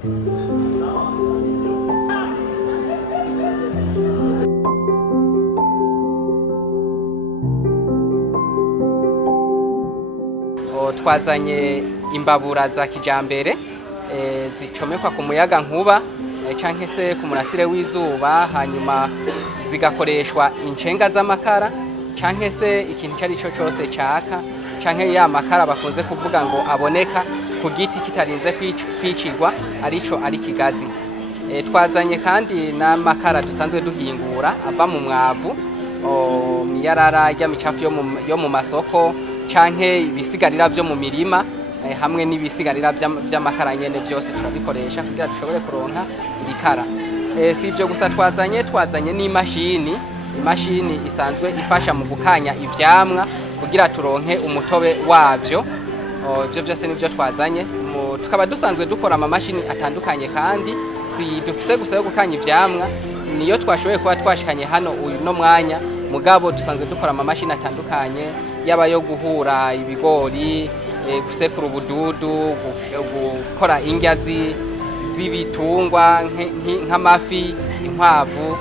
Twazanye imbabura za kijambere zicomekwa ku muyaga nkuba canke se ku murasire w'izuba, hanyuma zigakoreshwa incenga z'amakara canke se ikintu cari cyo cyose caka canke ya makara bakunze kuvuga ngo aboneka ku giti kitarinze kwicirwa arico ari kigazi. Twazanye kandi n'amakara dusanzwe duhingura ava mu mwavu, miyarara y'amicafu yo mu masoko canke ibisigarira vyo mu mirima, hamwe n'ibisigarira vy'amakara nyene vyose turabikoresha kugira dushobore kuronka irikara. Si ivyo gusa twazanye n'imashini isanzwe ifasha mu gukanya ivyamwa kugira turonke umutobe wavyo. Ivyo vyose nivyo twazanye. Tukaba dusanzwe dukora amamashini atandukanye kandi si dufise gusa yo gukanya ivyamwa, niyo twashoboye kuba twashikanye hano uyu no mwanya, mugabo dusanzwe dukora amamashini atandukanye yaba yo guhura ibigori, gusekura ubududu, gukora indya z'ibitungwa nk'amafi, inkwavu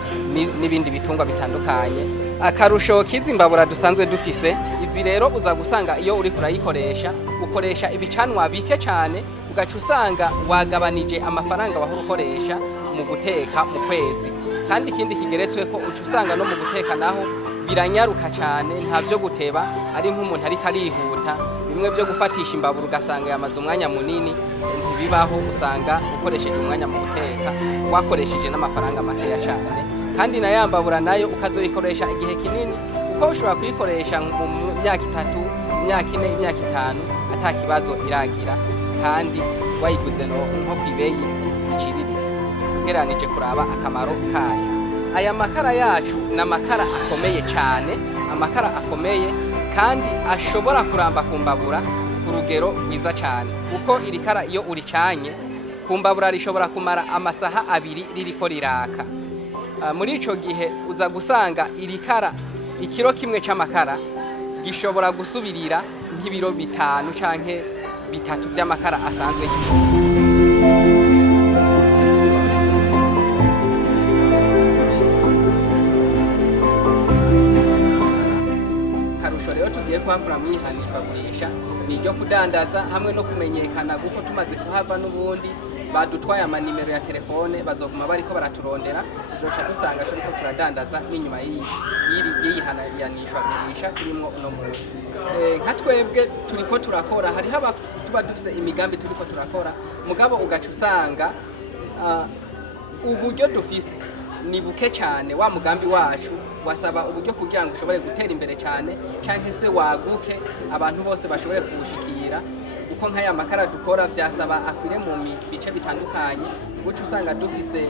n'ibindi bitungwa bitandukanye. Akarusho kizi mbabura dusanzwe dufise, izi rero uza gusanga iyo uri kurayikoresha ukoresha ibicanwa bike cyane, ugaca usanga wagabanije amafaranga wahora ukoresha mu guteka mu kwezi. Kandi ikindi kigeretswe ko uca usanga no mu guteka naho biranyaruka cyane, nta byo guteba, ari nk'umuntu ariko arihuta. Bimwe byo gufatisha imbabura ugasanga yamaze umwanya munini ntibibaho, usanga ukoresheje umwanya mu guteka wakoresheje n'amafaranga makeya cyane. Kandi na yambabura nayo ukazoyikoresha igihe kinini, uko ushobora kuyikoresha mu myaka 3, imyaka 4, imyaka 5 atakibazo iragira, kandi wayiguze nko kwibeyi iciriritse ugeranije kuraba akamaro kayo. Aya makara yacu na makara akomeye cyane, amakara akomeye kandi ashobora kuramba kumbabura ku rugero rwiza cyane, kuko irikara iyo uricanye kumbabura rishobora kumara amasaha 2 ririko riraka. Muri ico gihe uza gusanga irikara ikiro kimwe c'amakara gishobora gusubirira nk'ibiro 5 canke 3 vy'amakara asanzwe y'ibiti. Tugiye kuhakura mwihanishwa gurisha ni ryo kudandaza hamwe no kumenyekana, guko tumaze kuhava n'ubundi badutwaye amanimero ya telefone bazoguma bariko baraturondera, tuzoca dusanga turiko turadandaza n'inyuma y'ihanishwa gurisha turimo uno munsi. Nka twebwe turiko turakora, hari haba tuba dufise imigambi turiko turakora, mugabo ugaca usanga uburyo dufise ni buke cyane. Wa mugambi wacu wasaba uburyo kugira ngo ushobore gutera imbere cyane, canke se waguke abantu bose bashobore kuwushikira. Uko nk'aya makara dukora vyasaba akwire mu bice bitandukanye, guca usanga dufise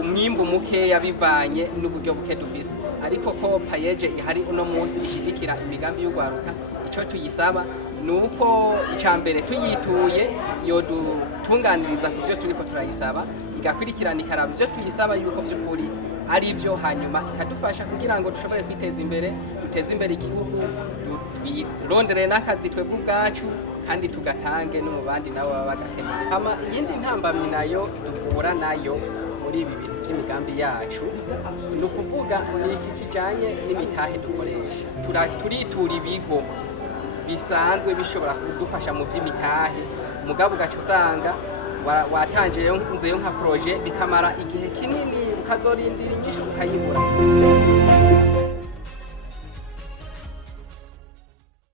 umwimbu muke yabivanye n'uburyo buke dufise. Ariko ko payeje ihari uno munsi bishigikira imigambi y'urwaruka, ico tuyisaba nuko icambere tuyituye yo dutunganiriza kuvyo turiko turayisaba, igakurikirana ikaraba ivyo tuyisaba yuko vy'ukuri ari byo, hanyuma ikadufasha kugira ngo dushobore kwiteza imbere, duteze imbere igihugu, twirondere n'akazi twebwe ubwacu, kandi tugatange no mu bandi nabo baba bagakeneye. Iyindi ntambamyi nayo duhura nayo muri ibi bintu by'imigambi yacu ni ukuvuga iki kijanye n'imitahe dukoresha. Turitura ibigo bisanzwe bishobora kudufasha mu by'imitahe, mugabo ugaca usanga watangiye nzeyo nka projet bikamara igihe kinini, ukazorindira ingisho ukayibura.